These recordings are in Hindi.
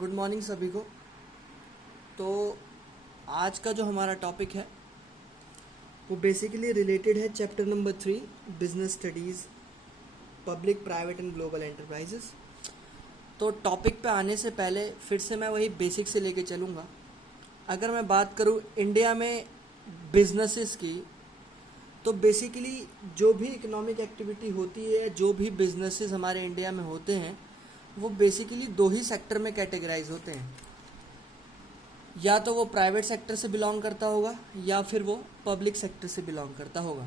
गुड मॉर्निंग सभी को। तो आज का जो हमारा टॉपिक है वो बेसिकली रिलेटेड है chapter number 3 business studies public private and global enterprises. तो टॉपिक पे आने से पहले फिर से मैं वही बेसिक से लेके चलूँगा। अगर मैं बात करूँ इंडिया में बिजनेसेस की, तो बेसिकली जो भी इकोनॉमिक एक्टिविटी होती है, जो भी बिजनेसेस हमारे इंडिया में होते हैं, वो बेसिकली दो ही सेक्टर में कैटेगराइज होते हैं। या तो वो प्राइवेट सेक्टर से बिलोंग करता होगा या फिर वो पब्लिक सेक्टर से बिलोंग करता होगा।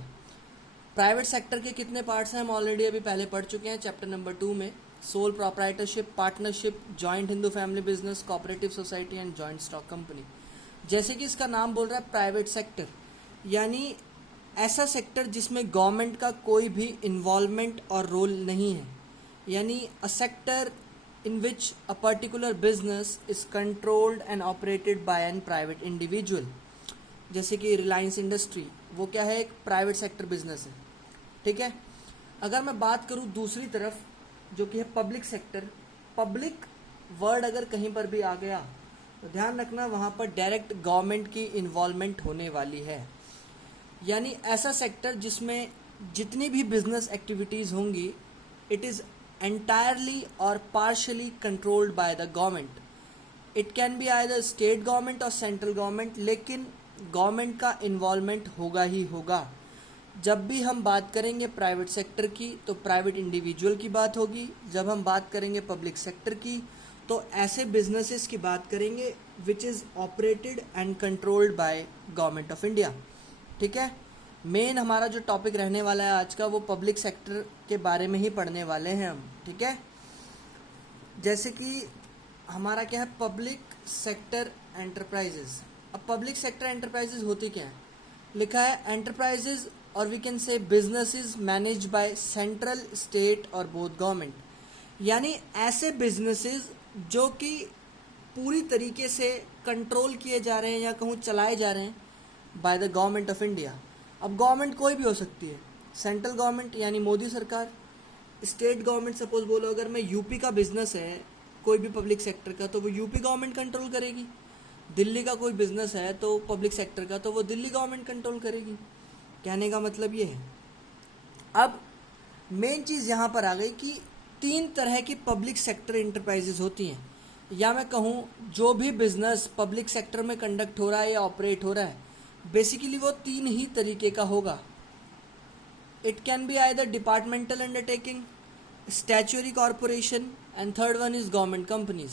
प्राइवेट सेक्टर के कितने पार्ट्स हैं हम ऑलरेडी अभी पहले पढ़ चुके हैं चैप्टर नंबर 2 में। Sole proprietorship, partnership, joint Hindu family business, cooperative society and joint stock company. जैसे कि इसका नाम बोल रहा है प्राइवेट सेक्टर, यानी ऐसा सेक्टर जिसमें गवर्नमेंट का कोई भी इन्वॉल्वमेंट और रोल नहीं है, यानी a sector in which a particular business is controlled and operated by an private individual। जैसे कि रिलायंस इंडस्ट्री, वो क्या है, एक प्राइवेट सेक्टर बिजनेस है। ठीक है। अगर मैं बात करूँ दूसरी तरफ जो कि है पब्लिक सेक्टर, पब्लिक वर्ड अगर कहीं पर भी आ गया तो ध्यान रखना वहाँ पर डायरेक्ट गवर्नमेंट की इन्वॉल्वमेंट होने वाली है। यानी ऐसा सेक्टर जिसमें जितनी भी बिजनेस एक्टिविटीज़ होंगी it is entirely or partially controlled by the government। It can be either state government और central government, लेकिन गवर्नमेंट का इन्वॉल्वमेंट होगा ही होगा। जब भी हम बात करेंगे प्राइवेट सेक्टर की तो प्राइवेट इंडिविजुअल की बात होगी, जब हम बात करेंगे पब्लिक सेक्टर की तो ऐसे बिजनेसेस की बात करेंगे which is operated and controlled by government of India. ठीक है। मेन हमारा जो टॉपिक रहने वाला है आज का वो पब्लिक सेक्टर के बारे में ही पढ़ने वाले हैं हम। ठीक है। जैसे कि हमारा क्या है पब्लिक सेक्टर एंटरप्राइजेज। अब पब्लिक सेक्टर एंटरप्राइजेज होती क्या है, लिखा है एंटरप्राइजेज और we can say businesses managed by central, state और बोथ गवर्नमेंट। यानी ऐसे बिजनेसेस जो कि पूरी तरीके से कंट्रोल किए जा रहे हैं या कहूँ चलाए जा रहे हैं bye the government of India. अब गवर्नमेंट कोई भी हो सकती है, सेंट्रल गवर्नमेंट यानी मोदी सरकार, स्टेट गवर्नमेंट सपोज बोलो अगर मैं यूपी का बिजनेस है कोई भी पब्लिक सेक्टर का तो वो यूपी गवर्नमेंट कंट्रोल करेगी। दिल्ली का कोई बिजनेस है तो पब्लिक सेक्टर का तो वो दिल्ली गवर्नमेंट कंट्रोल करेगी। कहने का मतलब ये है। अब मेन चीज़ यहाँ पर आ गई कि 3 तरह की पब्लिक सेक्टर इंटरप्राइजेज होती हैं, या मैं कहूँ जो भी बिजनेस पब्लिक सेक्टर में कंडक्ट हो रहा है या ऑपरेट हो रहा है बेसिकली वो 3 ही तरीके का होगा। It can be either departmental undertaking, statutory corporation and third one is government companies.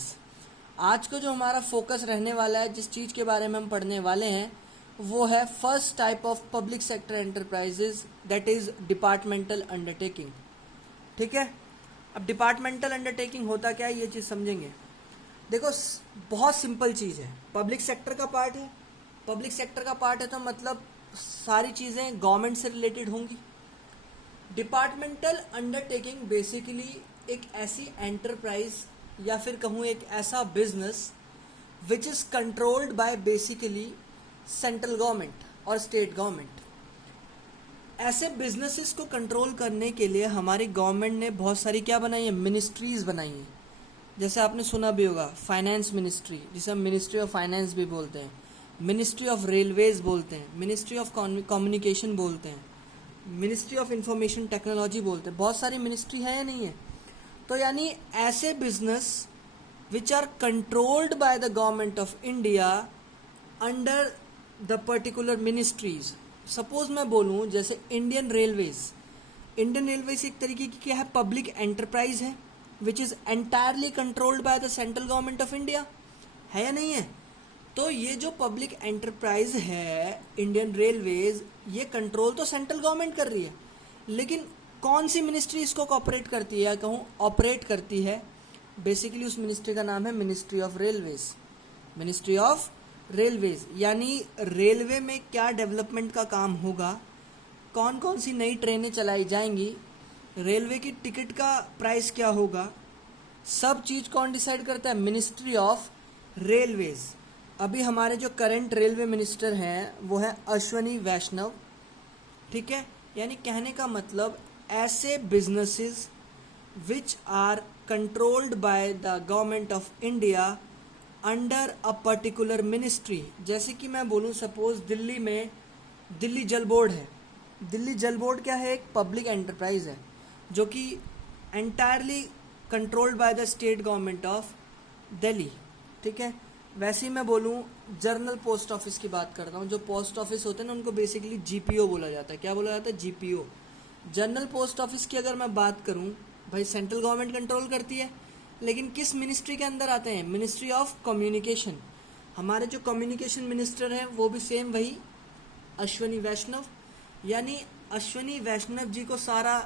आज को जो हमारा फोकस रहने वाला है, जिस चीज़ के बारे में हम पढ़ने वाले हैं वो है first type of public sector enterprises, that is departmental undertaking. ठीक है। अब डिपार्टमेंटल अंडरटेकिंग होता क्या है ये चीज़ समझेंगे। देखो बहुत सिंपल चीज़ है, पब्लिक सेक्टर का पार्ट है, पब्लिक सेक्टर का पार्ट है तो मतलब सारी चीज़ें गवर्नमेंट से रिलेटेड होंगी। डिपार्टमेंटल अंडरटेकिंग बेसिकली एक ऐसी एंटरप्राइज या फिर कहूँ एक ऐसा business which is controlled by basically central government और स्टेट गवर्नमेंट। ऐसे बिजनेसेस को कंट्रोल करने के लिए हमारी गवर्नमेंट ने बहुत सारी क्या बनाई है, मिनिस्ट्रीज़ बनाई हैं। जैसे आपने सुना भी होगा फाइनेंस मिनिस्ट्री, जिसे हम मिनिस्ट्री ऑफ फाइनेंस भी बोलते हैं, मिनिस्ट्री ऑफ रेलवेज बोलते हैं, मिनिस्ट्री ऑफ कम्युनिकेशन बोलते हैं, मिनिस्ट्री ऑफ इंफॉर्मेशन टेक्नोलॉजी बोलते हैं। बहुत सारी मिनिस्ट्री है या नहीं है। तो यानी ऐसे business which are controlled by the government of India under the particular ministries. Suppose मैं बोलूँ जैसे इंडियन रेलवेज, इंडियन रेलवेज एक तरीके की क्या है, पब्लिक एंटरप्राइज है which is entirely controlled by the central government of India, है या नहीं है। तो ये जो पब्लिक एंटरप्राइज है इंडियन रेलवेज, ये कंट्रोल तो सेंट्रल गवर्नमेंट कर रही है, लेकिन कौन सी मिनिस्ट्री इसको ऑपरेट करती है या कहूँ ऑपरेट करती है, बेसिकली उस मिनिस्ट्री का नाम है ministry of railways. Ministry of railways यानी रेलवे में क्या डेवलपमेंट का काम होगा, कौन कौन सी नई ट्रेनें चलाई जाएंगी, रेलवे की टिकट का प्राइस क्या होगा, सब चीज़ कौन डिसाइड करता है, मिनिस्ट्री ऑफ रेलवेज। अभी हमारे जो करंट रेलवे मिनिस्टर हैं वो है अश्वनी वैष्णव। ठीक है। यानी कहने का मतलब ऐसे businesses which are controlled by the government of India under a particular ministry. जैसे कि मैं बोलूँ सपोज दिल्ली में दिल्ली जल बोर्ड है। दिल्ली जल बोर्ड क्या है? एक पब्लिक एंटरप्राइज है जो कि entirely controlled by the state government of Delhi. ठीक है, वैसे ही मैं बोलूँ जर्नल पोस्ट ऑफिस की बात करता हूँ। जो पोस्ट ऑफिस होते हैं ना उनको बेसिकली जीपीओ बोला जाता है। क्या बोला जाता है? जीपीओ। जनरल पोस्ट ऑफिस की अगर मैं बात करूँ, भाई सेंट्रल गवर्नमेंट कंट्रोल करती है, लेकिन किस मिनिस्ट्री के अंदर आते हैं? Ministry of communication. हमारे जो कम्युनिकेशन मिनिस्टर हैं वो भी सेम वही अश्वनी वैष्णव। यानी अश्वनी वैष्णव जी को सारा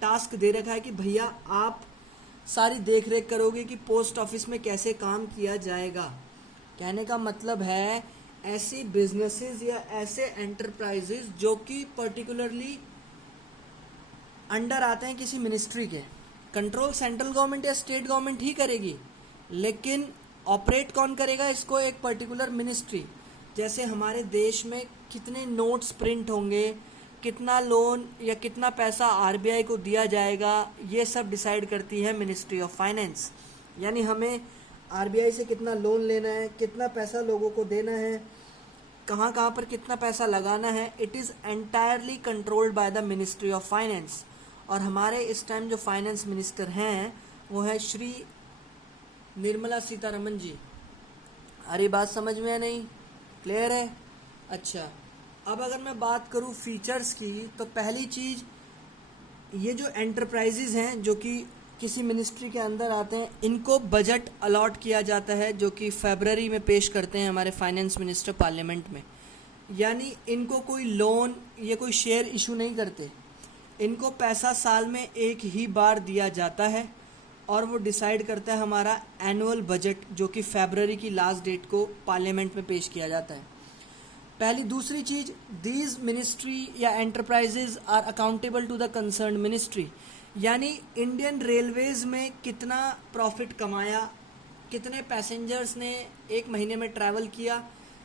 टास्क दे रखा है कि भैया आप सारी देख रेख करोगे कि पोस्ट ऑफिस में कैसे काम किया जाएगा। कहने का मतलब है ऐसी बिजनेसेस या ऐसे एंटरप्राइजेस जो कि पर्टिकुलरली अंडर आते हैं किसी मिनिस्ट्री के, कंट्रोल सेंट्रल गवर्नमेंट या स्टेट गवर्नमेंट ही करेगी, लेकिन ऑपरेट कौन करेगा इसको? एक पर्टिकुलर मिनिस्ट्री। जैसे हमारे देश में कितने नोट्स प्रिंट होंगे, कितना लोन या कितना पैसा आरबीआई को दिया जाएगा, ये सब डिसाइड करती है मिनिस्ट्री ऑफ फाइनेंस। यानी हमें आरबीआई से कितना लोन लेना है, कितना पैसा लोगों को देना है, कहाँ कहाँ पर कितना पैसा लगाना है, it is entirely controlled by the ministry of finance. और हमारे इस टाइम जो फाइनेंस मिनिस्टर हैं वो है श्री निर्मला सीतारमन जी। अरे बात समझ में है नहीं? क्लियर है? अच्छा, अब अगर मैं बात करूँ फीचर्स की, तो पहली चीज़ ये जो एंटरप्राइजेज हैं जो कि किसी मिनिस्ट्री के अंदर आते हैं, इनको बजट अलॉट किया जाता है जो कि फरवरी में पेश करते हैं हमारे फाइनेंस मिनिस्टर पार्लियामेंट में। यानी इनको कोई लोन या कोई शेयर इशू नहीं करते, इनको पैसा साल में एक ही बार दिया जाता है और वो डिसाइड करता है हमारा एनुअल बजट जो कि फरवरी की लास्ट डेट को पार्लियामेंट में पेश किया जाता है। पहली। दूसरी चीज़, दीज मिनिस्ट्री या enterprises are accountable to the concern ministry. यानी इंडियन रेलवेज़ में कितना प्रॉफिट कमाया, कितने पैसेंजर्स ने एक महीने में ट्रैवल किया,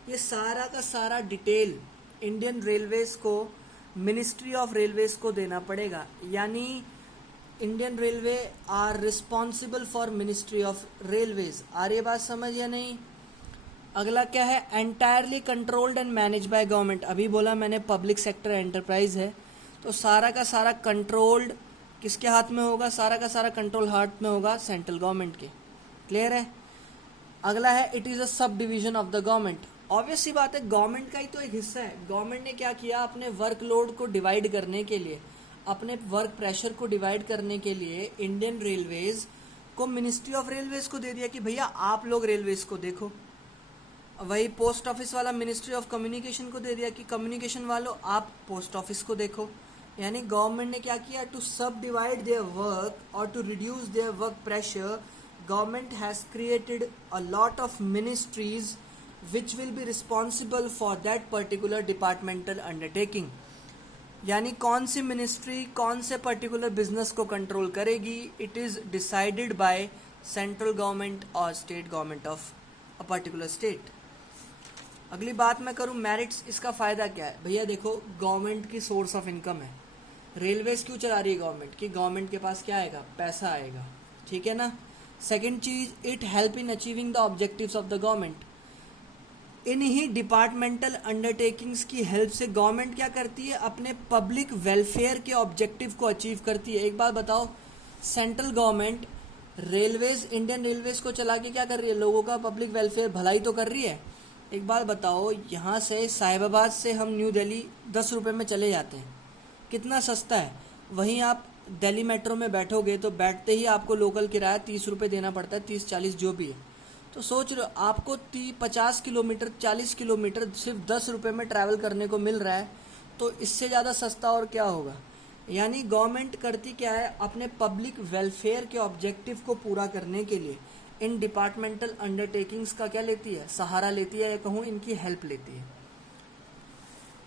ये सारा का सारा डिटेल इंडियन रेलवेज़ को मिनिस्ट्री ऑफ रेलवेज़ को देना पड़ेगा। यानी Indian Railway are responsible for ministry of railways. आ रही बात समझ या नहीं? अगला क्या है? Entirely controlled and managed by government. अभी बोला मैंने पब्लिक सेक्टर एंटरप्राइज है, तो सारा का सारा कंट्रोल्ड किसके हाथ में होगा? सारा का सारा कंट्रोल हाथ में होगा सेंट्रल गवर्नमेंट के। क्लियर है? अगला है it is a subdivision of the government. Obvious सी बात है, गवर्नमेंट का ही तो एक हिस्सा है। गवर्नमेंट ने क्या किया? अपने वर्कलोड को डिवाइड करने के लिए, अपने वर्क प्रेशर को डिवाइड करने के लिए इंडियन रेलवेज को मिनिस्ट्री ऑफ रेलवेज को दे दिया कि भैया आप लोग रेलवेज को देखो। वही पोस्ट ऑफिस वाला मिनिस्ट्री ऑफ कम्युनिकेशन को दे दिया कि कम्युनिकेशन वालों आप पोस्ट ऑफिस को देखो। यानी गवर्नमेंट ने क्या किया? To subdivide their work और to reduce their work pressure, government has created a lot of ministries which will be responsible for that particular departmental undertaking. यानी कौन सी मिनिस्ट्री कौन से पर्टिकुलर बिजनेस को कंट्रोल करेगी, it is decided by central government और state government of a particular state. अगली बात मैं करूं मेरिट्स, इसका फ़ायदा क्या है? भैया देखो, गवर्नमेंट की सोर्स ऑफ इनकम है। रेलवेज क्यों चला रही है गवर्नमेंट? कि गवर्नमेंट के पास क्या आएगा? पैसा आएगा। ठीक है ना? Second cheese, it help in achieving the objectives of the government. इन्हीं डिपार्टमेंटल अंडरटेकिंग्स की हेल्प से गवर्नमेंट क्या करती है? अपने पब्लिक वेलफेयर के ऑब्जेक्टिव को अचीव करती है। एक बात बताओ, central government railways, Indian railways को चला के क्या कर रही है? लोगों का पब्लिक वेलफेयर भलाई तो कर रही है। एक बात बताओ, यहाँ से साहिबाबाद से हम न्यू दिल्ली 10 रुपये में चले जाते हैं, कितना सस्ता है। वहीं आप दिल्ली मेट्रो में बैठोगे तो बैठते ही आपको लोकल किराया 30 रुपये देना पड़ता है, 30-40 जो भी है। तो सोच रहे हो, आपको 50 किलोमीटर 40 किलोमीटर सिर्फ 10 रुपये में ट्रैवल करने को मिल रहा है, तो इससे ज़्यादा सस्ता और क्या होगा? यानी गवर्नमेंट करती क्या है? अपने पब्लिक वेलफेयर के ऑब्जेक्टिव को पूरा करने के लिए इन डिपार्टमेंटल अंडरटेकिंग्स का क्या लेती है? सहारा लेती है, या कहूँ इनकी हेल्प लेती है।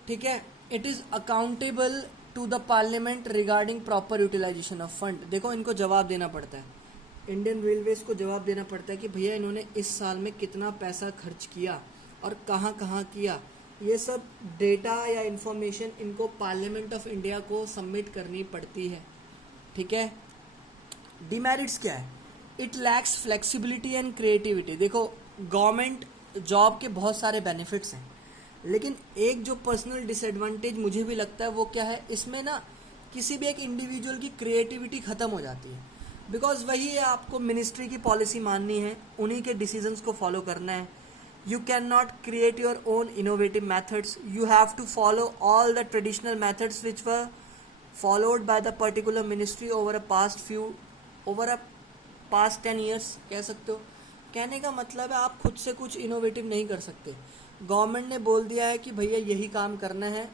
ठीक है? It is accountable to the parliament regarding proper utilisation of fund. देखो, इनको जवाब देना पड़ता है, इंडियन रेलवेज को जवाब देना पड़ता है कि भैया इन्होंने इस साल में कितना पैसा खर्च किया और कहाँ कहाँ किया। ये सब डेटा या इन्फॉर्मेशन इनको पार्लियामेंट ऑफ इंडिया को सबमिट करनी पड़ती है। ठीक है? डिमेरिट्स क्या है? It lacks flexibility and creativity. देखो, गवर्नमेंट जॉब के बहुत सारे बेनिफिट्स हैं, लेकिन एक जो पर्सनल डिसएडवांटेज मुझे भी लगता है वो क्या है, इसमें ना किसी भी एक इंडिविजुअल की क्रिएटिविटी ख़त्म हो जाती है। बिकॉज वही है, आपको मिनिस्ट्री की पॉलिसी माननी है, उन्हीं के डिसीजंस को फॉलो करना है। You can not create your own innovative methods, you have to follow all the traditional methods which were followed by the particular ministry over a past 10 years कह सकते हो। कहने का मतलब है आप खुद से कुछ इनोवेटिव नहीं कर सकते। गवर्नमेंट ने बोल दिया है कि भैया यही काम करना है,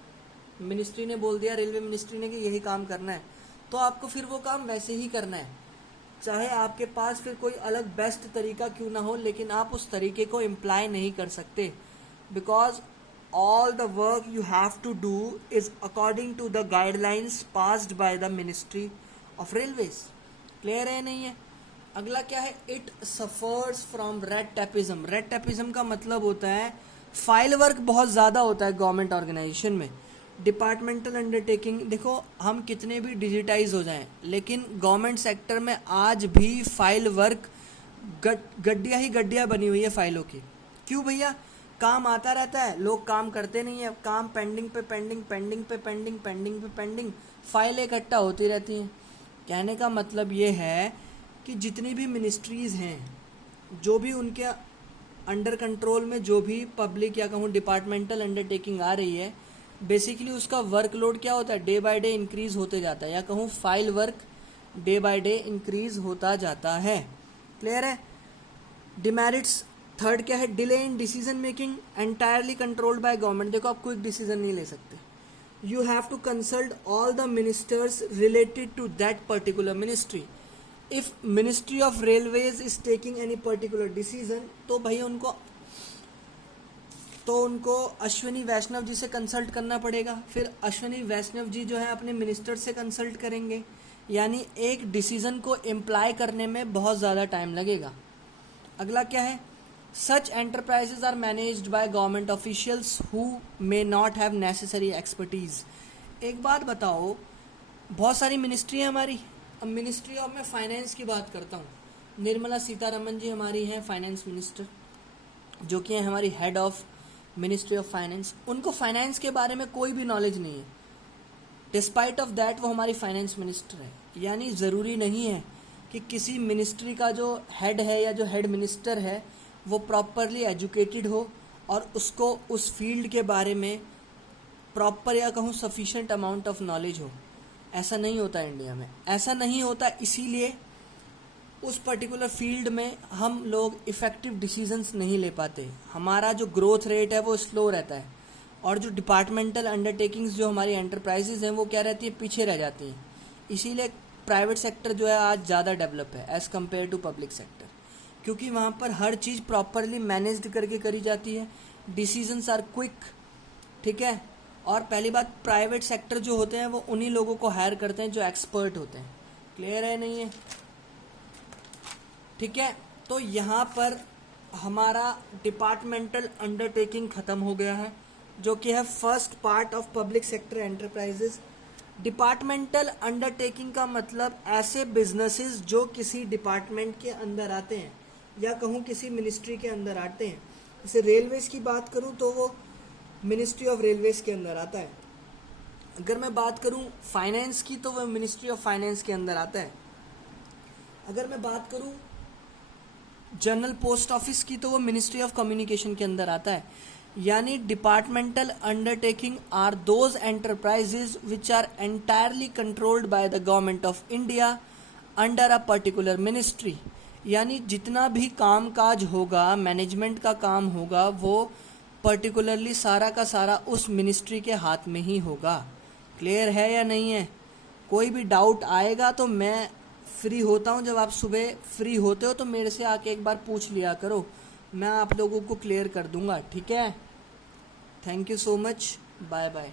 मिनिस्ट्री ने बोल दिया, रेलवे मिनिस्ट्री ने कि यही काम करना है, तो आपको फिर वो काम वैसे ही करना है, चाहे आपके पास फिर कोई अलग बेस्ट तरीका क्यों ना हो, लेकिन आप उस तरीके को इम्प्लाई नहीं कर सकते। Because all the work you have to do is according to the guidelines passed by the Ministry of Railways। Clear है नहीं है? अगला क्या है, it suffers from red tapism. Red tapism का मतलब होता है फाइल वर्क बहुत ज़्यादा होता है गवर्नमेंट ऑर्गेनाइजेशन में। डिपार्टमेंटल अंडरटेकिंग, देखो हम कितने भी डिजिटाइज हो जाएं, लेकिन गवर्नमेंट सेक्टर में आज भी फाइल वर्क गड्डियाँ ही गड्डियाँ बनी हुई है फाइलों की। क्यों भैया? काम आता रहता है, लोग काम करते नहीं है, काम पेंडिंग पे पेंडिंग, पेंडिंग पे पेंडिंग, पेंडिंग पे पेंडिंग, फाइलें इकट्ठा होती रहती हैं। कहने का मतलब ये है कि जितनी भी मिनिस्ट्रीज़ हैं, जो भी उनके अंडर कंट्रोल में जो भी पब्लिक या कहूँ डिपार्टमेंटल अंडरटेकिंग आ रही है, बेसिकली उसका वर्कलोड क्या होता है, डे बाय डे इंक्रीज होते जाता है, या कहूँ file work day by day increase होता जाता है। क्लियर है? डिमेरिट्स, थर्ड क्या है, delay in decision making, entirely controlled by government. देखो आप क्विक डिसीजन नहीं ले सकते, you have to consult all the ministers related to that particular ministry. If ministry of railways is taking any particular decision, तो भाई उनको अश्विनी वैष्णव जी से कंसल्ट करना पड़ेगा, फिर अश्विनी वैष्णव जी जो है अपने मिनिस्टर से कंसल्ट करेंगे, यानी एक डिसीजन को इम्प्लाई करने में बहुत ज़्यादा टाइम लगेगा। अगला क्या है, such enterprises are managed by government officials who may not have necessary expertise. एक बात बताओ, बहुत सारी मिनिस्ट्री है हमारी। अब मिनिस्ट्री ऑफ, मैं फाइनेंस की बात करता हूँ, निर्मला सीतारमन जी हमारी हैं फाइनेंस मिनिस्टर, जो कि हैं हमारी head of ministry of finance. उनको फाइनेंस के बारे में कोई भी नॉलेज नहीं है, डिस्पाइट ऑफ दैट वो हमारी फाइनेंस मिनिस्टर है। यानी ज़रूरी नहीं है कि किसी मिनिस्ट्री का जो हेड है या जो हेड मिनिस्टर है वो प्रॉपरली एजुकेटेड हो और उसको उस फील्ड के बारे में प्रॉपर या कहूँ सफिशेंट अमाउंट ऑफ नॉलेज हो। ऐसा नहीं होता इंडिया में, ऐसा नहीं होता, इसीलिए उस पर्टिकुलर फील्ड में हम लोग इफ़ेक्टिव डिसीजंस नहीं ले पाते, हमारा जो ग्रोथ रेट है वो स्लो रहता है, और जो डिपार्टमेंटल अंडरटेकिंग्स जो हमारी एंटरप्राइजेज हैं वो क्या रहती है, पीछे रह जाती हैं। इसीलिए प्राइवेट सेक्टर जो है आज ज़्यादा डेवलप है as compare to public sector, क्योंकि वहाँ पर हर चीज़ प्रॉपरली मैनेज्ड करके करी जाती है, डिसीजंस आर क्विक। ठीक है? और पहली बात, प्राइवेट सेक्टर जो होते हैं वो उन्हीं लोगों को हायर करते हैं जो एक्सपर्ट होते हैं। क्लियर है नहीं है? ठीक है, तो यहाँ पर हमारा डिपार्टमेंटल अंडरटेकिंग ख़त्म हो गया है, जो कि है first part of public sector enterprises. Departmental undertaking का मतलब ऐसे बिजनेसेस जो किसी डिपार्टमेंट के अंदर आते हैं या कहूँ किसी मिनिस्ट्री के अंदर आते हैं। जैसे रेलवेज़ की बात करूँ तो वो मिनिस्ट्री ऑफ रेलवेज़ के अंदर आता है। अगर मैं बात करूँ फाइनेंस की तो वो मिनिस्ट्री ऑफ फाइनेंस के अंदर आता है। अगर मैं बात करूँ जनरल पोस्ट ऑफिस की तो वो मिनिस्ट्री ऑफ कम्युनिकेशन के अंदर आता है। यानी departmental undertaking are those enterprises which are entirely controlled by the government of India under a particular ministry. यानी जितना भी काम काज होगा, मैनेजमेंट का काम होगा, वो पर्टिकुलरली सारा का सारा उस मिनिस्ट्री के हाथ में ही होगा। क्लियर है या नहीं है? कोई भी डाउट आएगा तो मैं फ्री होता हूँ, जब आप सुबह फ्री होते हो तो मेरे से आके एक बार पूछ लिया करो, मैं आप लोगों को क्लियर कर दूंगा। ठीक है? Thank you so much, bye bye.